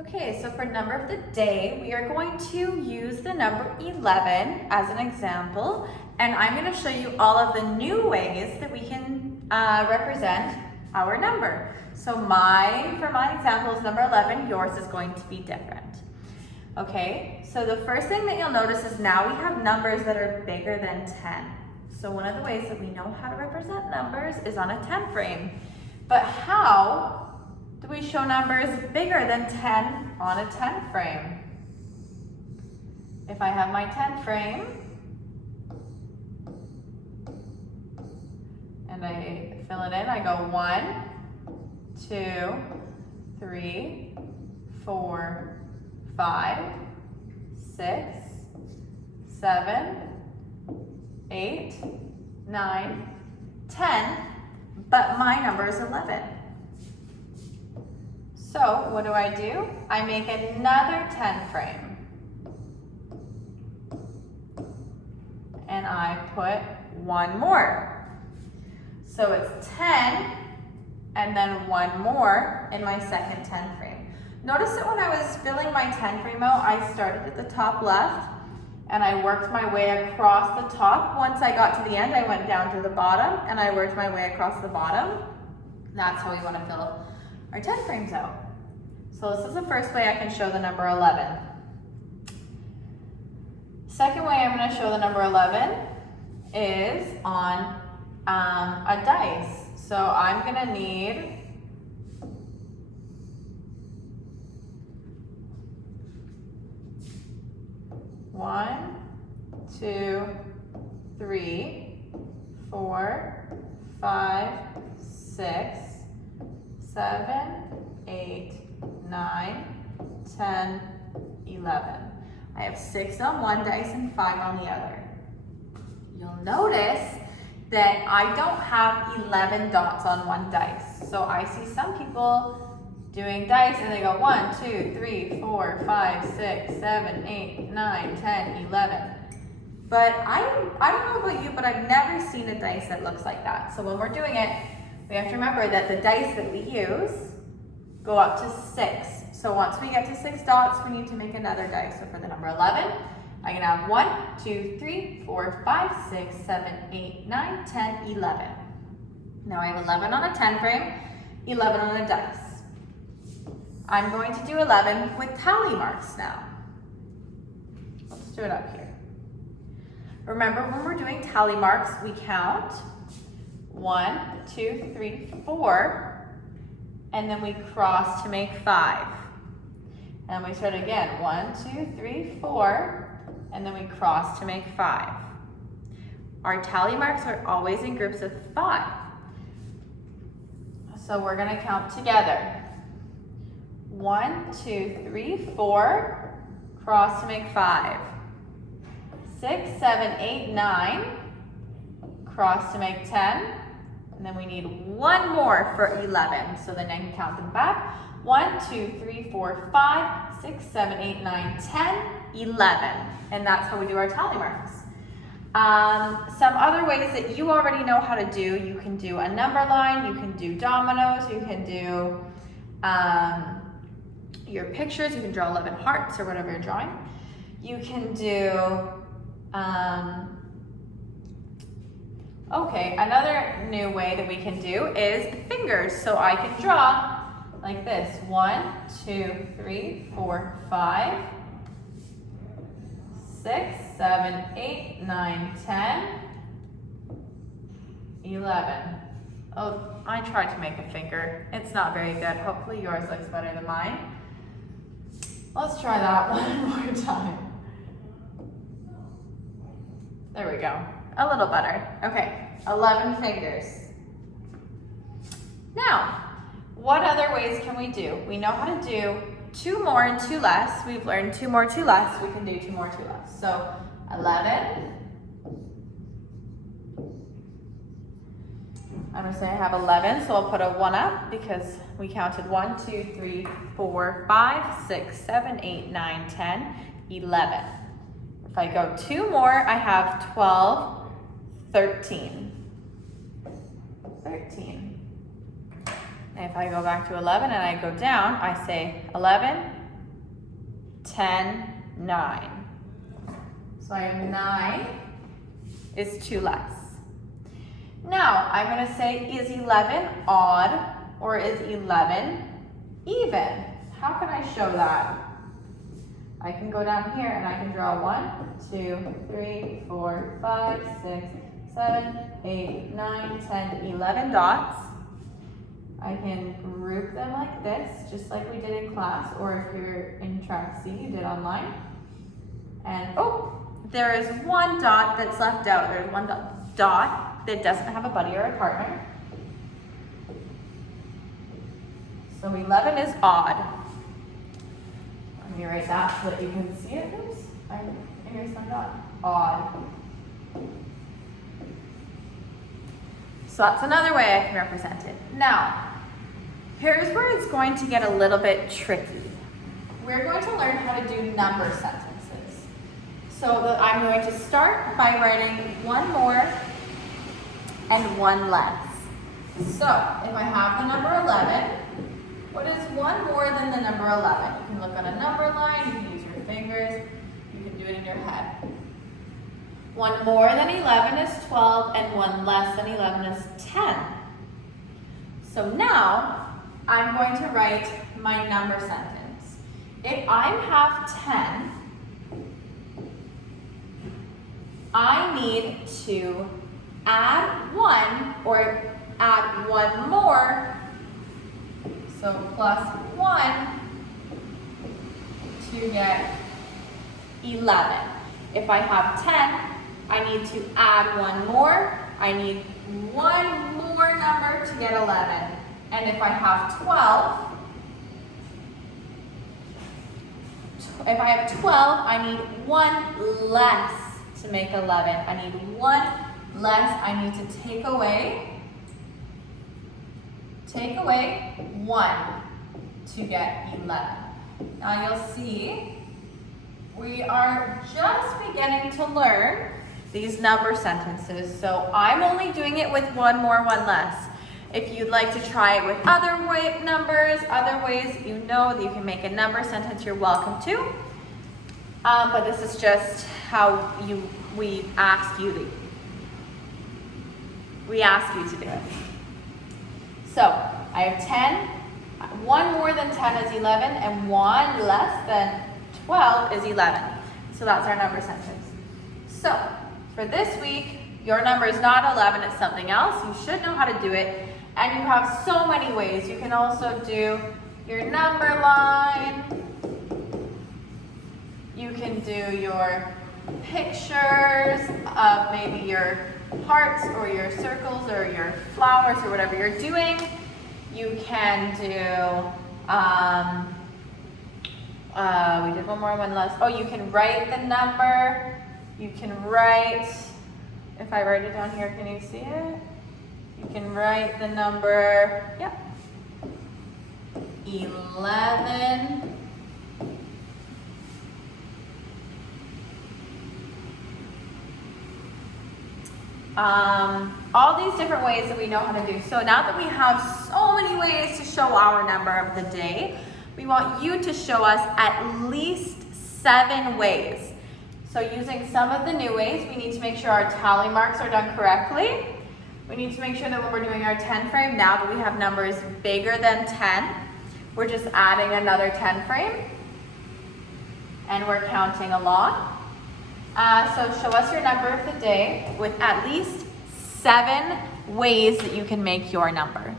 Okay, so for number of the day, we are going to use the number 11 as an example, and I'm going to show you all of the new ways that we can represent our number. So for my example is number 11, yours is going to be different. Okay, so the first thing that you'll notice is now we have numbers that are bigger than 10. So one of the ways that we know how to represent numbers is on a 10 frame. But how do we show numbers bigger than 10 on a 10 frame? If I have my 10 frame, and I fill it in, I go 1, 2, 3, 4, 5, 6, 7, 8, 9, 10, but my number is 11. So what do? I make another 10 frame. And I put one more. So it's 10 and then one more in my second 10 frame. Notice that when I was filling my 10 frame out, I started at the top left and I worked my way across the top. Once I got to the end, I went down to the bottom and I worked my way across the bottom. That's how we want to fill our 10 frames out. So this is the first way I can show the number 11. Second way I'm going to show the number 11 is on a dice. So I'm going to need one, two, three, 4, 5, 6, 7, 8, 9, 10, 11. I have 6 on one dice and 5 on the other. You'll notice that I don't have 11 dots on one dice. So I see some people doing dice and they go 1, 2, 3, 4, 5, 6, 7, 8, 9, 10, 11. But I don't know about you, but I've never seen a dice that looks like that. So when we're doing it, we have to remember that the dice that we use go up to 6. So once we get to 6 dots, we need to make another dice. So for the number 11, I can have 1, 2, 3, 4, 5, 6, 7, 8, 9, 10, 11. Now I have 11 on a 10 frame, 11 on a dice. I'm going to do 11 with tally marks now. Let's do it up here. Remember, when we're doing tally marks, we count 1, 2, 3, 4, and then we cross to make 5. And we start again, 1, 2, 3, 4, and then we cross to make 5. Our tally marks are always in groups of 5. So we're gonna count together. 1, 2, 3, 4, cross to make 5. 6, 7, 8, 9, cross to make 10. And then we need one more for 11. So then I can count them back. 1, 2, 3, 4, 5, 6, 7, 8, 9, 10, 11. And that's how we do our tally marks. Some other ways that you already know how to do, you can do a number line, you can do dominoes, you can do your pictures, you can draw 11 hearts or whatever you're drawing. You can do, okay, another new way that we can do is fingers. So I can draw like this, 1, 2, 3, 4, 5, 6, 7, 8, 9, 10, 11. Oh, I tried to make a finger. It's not very good. Hopefully yours looks better than mine. Let's try that one more time. There we go. A little better. Okay, 11 fingers. Now, what other ways can we do? We know how to do 2 more and 2 less. We've learned 2 more, 2 less. We can do 2 more, 2 less. So 11. I'm going to say I have 11, so I'll put a 1 up because we counted 1, 2, 3, 4, 5, 6, 7, 8, 9, 10, 11. If I go 2 more, I have 12, 13. 13. And if I go back to 11 and I go down, I say 11, 10, 9. So I have 9 is 2 less. Now I'm going to say, is 11 odd or is 11 even? How can I show that? I can go down here and I can draw 1, 2, 3, 4, 5, 6, 7, 8, 9, 10, 11 dots. I can group them like this, just like we did in class, or if you're in track C, you did online. And oh, there is one dot that's left out. There's one dot that doesn't have a buddy or a partner. So 11 is odd. Let me write that so that you can see it. Oops, here's my dot. Odd. So that's another way I can represent it. Now, here's where it's going to get a little bit tricky. We're going to learn how to do number sentences. So I'm going to start by writing one more and one less. So if I have the number 11, what is one more than the number 11? You can look on a number line, you can use your fingers, you can do it in your head. One more than 11 is 12, and one less than 11 is 10. So now, I'm going to write my number sentence. If I have 10, I need to add 1 or add 1 more, so plus 1 to get 11. If I have 10, I need to add 1 more. I need 1 more number to get 11. And if I have 12, I need 1 less to make 11. I need 1 less. I need to take away 1 to get 11. Now you'll see we are just beginning to learn these number sentences. So I'm only doing it with 1 more, 1 less. If you'd like to try it with other numbers, other ways you know that you can make a number sentence, you're welcome to. But this is just how we ask you to do it. So I have 10, 1 more than 10 is 11, and 1 less than 12 is 11. So that's our number sentence. So for this week, your number is not 11, it's something else. You should know how to do it. And you have so many ways. You can also do your number line. You can do your pictures of maybe your hearts or your circles or your flowers or whatever you're doing. You can do, we did 1 more, 1 less. Oh, you can write the number. You can write, if I write it down here, can you see it? You can write the number, yep, 11. All these different ways that we know how to do. So now that we have so many ways to show our number of the day, we want you to show us at least 7 ways. So using some of the new ways, we need to make sure our tally marks are done correctly. We need to make sure that when we're doing our 10 frame, now that we have numbers bigger than 10, we're just adding another 10 frame. And we're counting along. So show us your number of the day with at least 7 ways that you can make your number.